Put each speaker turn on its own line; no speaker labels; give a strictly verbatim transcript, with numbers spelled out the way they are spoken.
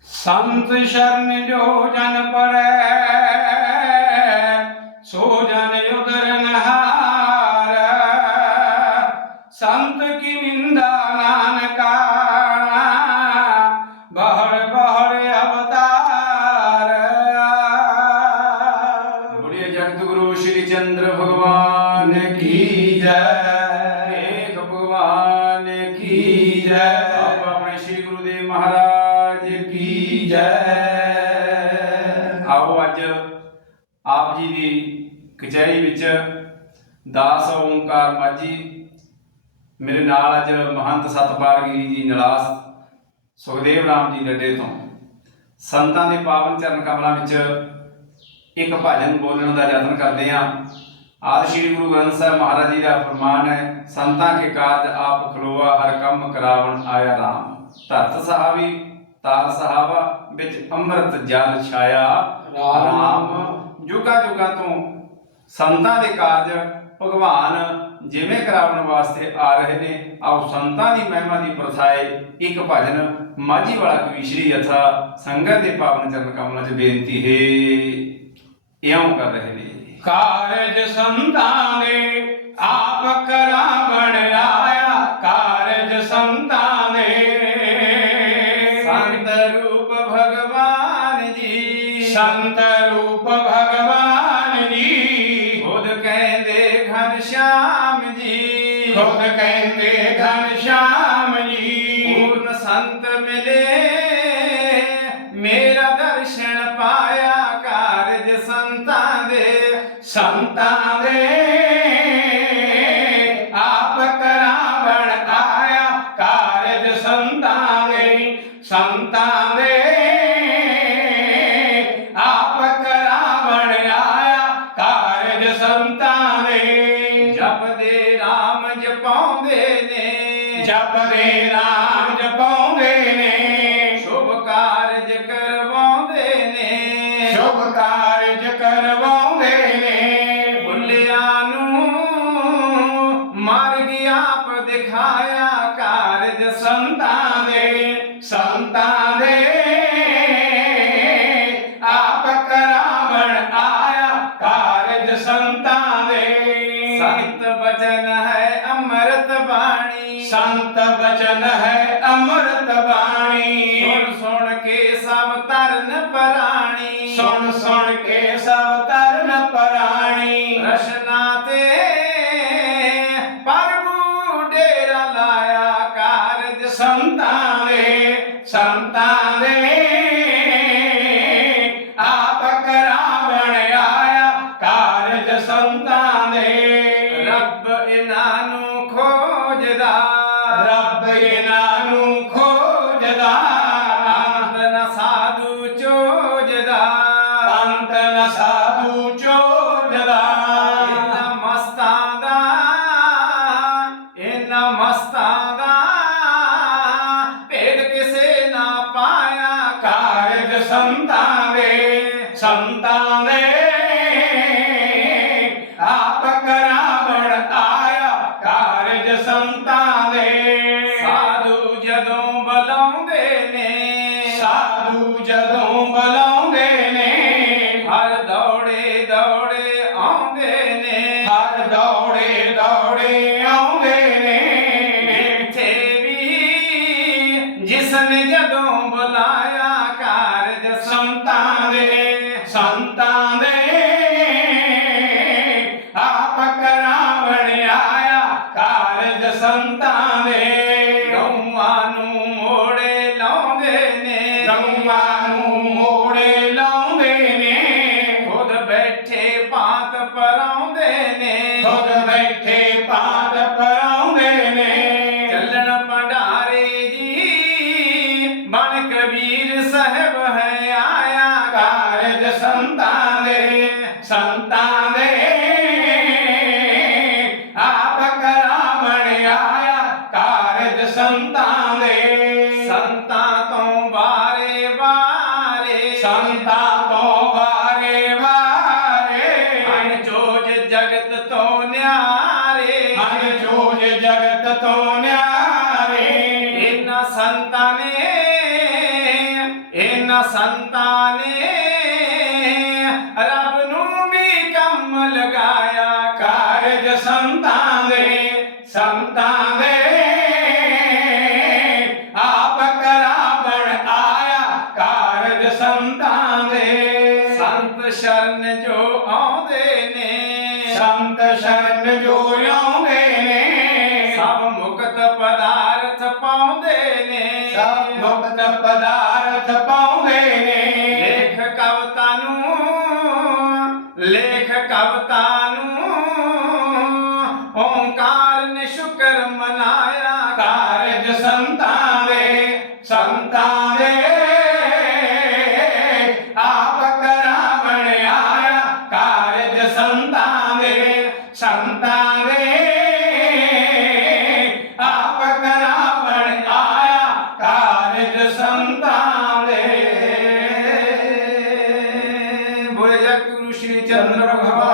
संत शरण जो जन पड़े सो जन उदर नहार। संत की निंदा नानका बहर बहर अवतार। बोलिए जगतगुरु श्री चंद्र भगवान की जय। एक भगवान की जय। आप अपने श्री गुरुदेव महाराज की जय। आओ अज आप जी की कचहरी विच दास ओंकार माझी मेरे नाल अज महंत सतपाल गिरी जी नलास सुखदेव राम जी डड्डे तो संतां दे पावन चरण कमलों विच एक भजन बोलने का यत्न करते हैं। आदि श्री गुरु ग्रंथ साहिब महाराज जी का फरमान है, संतां के कारज आप खलोआ हर कम करावन आया राम। धरत सहावी ताल सहावा बिच अमृत जल छाया राम। जुगा जुगा तो संतां दे कारज भगवान जिवें करावन वास्ते आ रहे ने। आओ संतां दी महिमा दी प्रथाए एक भजन माझी वाला कवि श्री यथा संगत दे पावन चरण कमलों च बेनती है इउं कर रहे ने। कारज संतां दे आप करावन आया। कारज संतां दे संत रूप भगवान जी। संत रूप भगवान जी खुद कहंदे घनश्याम जी। खुद कहंदे घनश्याम जी पूर्ण संत मिले मेरा दर्शन पाया। कारज संतां दे संतां दे आप करावन आया। कारज संतां दे संतां दे आप करावन आया। कारज संतां दे जपदे राम जपाउंदे ने। जपदे राम जपाउंदे ने शुभ कारज करवाउंदे ने। शुभ कारज करवाउंदे ने भुल्लियां नूं मार्ग आप दिखाया। कारज संतां दे संतां दे आप करावन आया। कारज संतां दे संत वचन है अमृत वाणी। संत वचन है अमृत वाणी सुन सुन के सब तरन पराणी। सुन सुन के सब तरन पराणी रसना ते प्रभु डेरा लाया। कारज संतां दे संतां दे आप करावन आया। कारज संतां दे रब इन्हां नूं खोजदा। रब इन्हां नूं खोजदा अंत न साधु चोजदा। अंत न साधु चोजदा इन्हां मस्तां दा इन्हां मस्तां दा भेद किसे ना पाया। कारज संतां दे संतां दे आप करावन आया। कारज संतां दे साधु जदों बुलाउंदे ने। साधु जदों बुलाउंदे ने हर दौड़े दौड़े आउंदे ने। हर दौड़े दौड़े आउंदे ने जिथे भी जिसने जदों बुलाया। कारज संतां दे संतां दे आप करावन आया। कारज संतां दे गौआं नूं मोड़े लाउंदे ने। गौआं नूं मोड़े लाउंदे ने खुद बैठे पात पराउंदे ने। खुद बैठे पात पराउंदे ने चलन भंडारे जी बन कबीर साहब है आया। कारज संतां दे संतां दे आप करावन आया। कारज संतां दे संतां तो वारे वारे। संतां तो वारे वारे हन जोज जगत तो न्यारे। हन जोज जगत तो न्यारे इन्हां संतां ने इन ਜਿਨ੍ਹਾਂ ਸੰਤਾਂ ਨੇ ਰੱਬ ਨੂੰ ਵੀ ਕੰਮ ਲਗਾਇਆ।
ਕਾਰਜ ਸੰਤਾਂ ਦੇ ਸੰਤਾਂ ਦੇ ਆਪ ਕਰਾਵਣ ਆਇਆ। ਕਾਰਜ ਸੰਤਾਂ ਦੇ
ਸੰਤ ਸ਼ਰਨ ਜੋ ਆਉਂਦੇ ਨੇ
ਸੰਤ ਸ਼ਰਨ ਜੋ ਆਉਂਦੇ ਨੇ
ਸਭ ਮੁਕਤ ਪਦਾਰਥ ਪਾਉਂਦੇ ਨੇ।
ਸਭ ਮੁਕਤ ਪਦਾਰਥ ਪਾਉਂਦੇ ਨੇ।
ਲੇਖ ਕਵਿਤਾ ਨੂੰ ਲੇਖ ਕਵਿਤਾ ਨੂੰ ਓੰਕਾਰ ਨੇ ਸ਼ੁਕਰ ਮਨਾਇਆ।
ਕਾਰਜ ਸੰਤਾਂ ਦੇ ਸੰਤਾਂ ਦੇ ਆਪ ਕਰਾਵਣ ਆਇਆ। ਕਾਰਜ ਸੰਤਾਂ ਦੇ ਸੰਤਾਂ ਦੇ ਆਪ ਕਰਾਵਣ ਆਇਆ। ਕਾਰਜ ਸੰਤਾਂ ਦੇ।
ਬੋਲੇ ਜਗਤ ਗੁਰੂ ਸ਼੍ਰੀ ਚੰਦਰ ਭਗਵਾਨ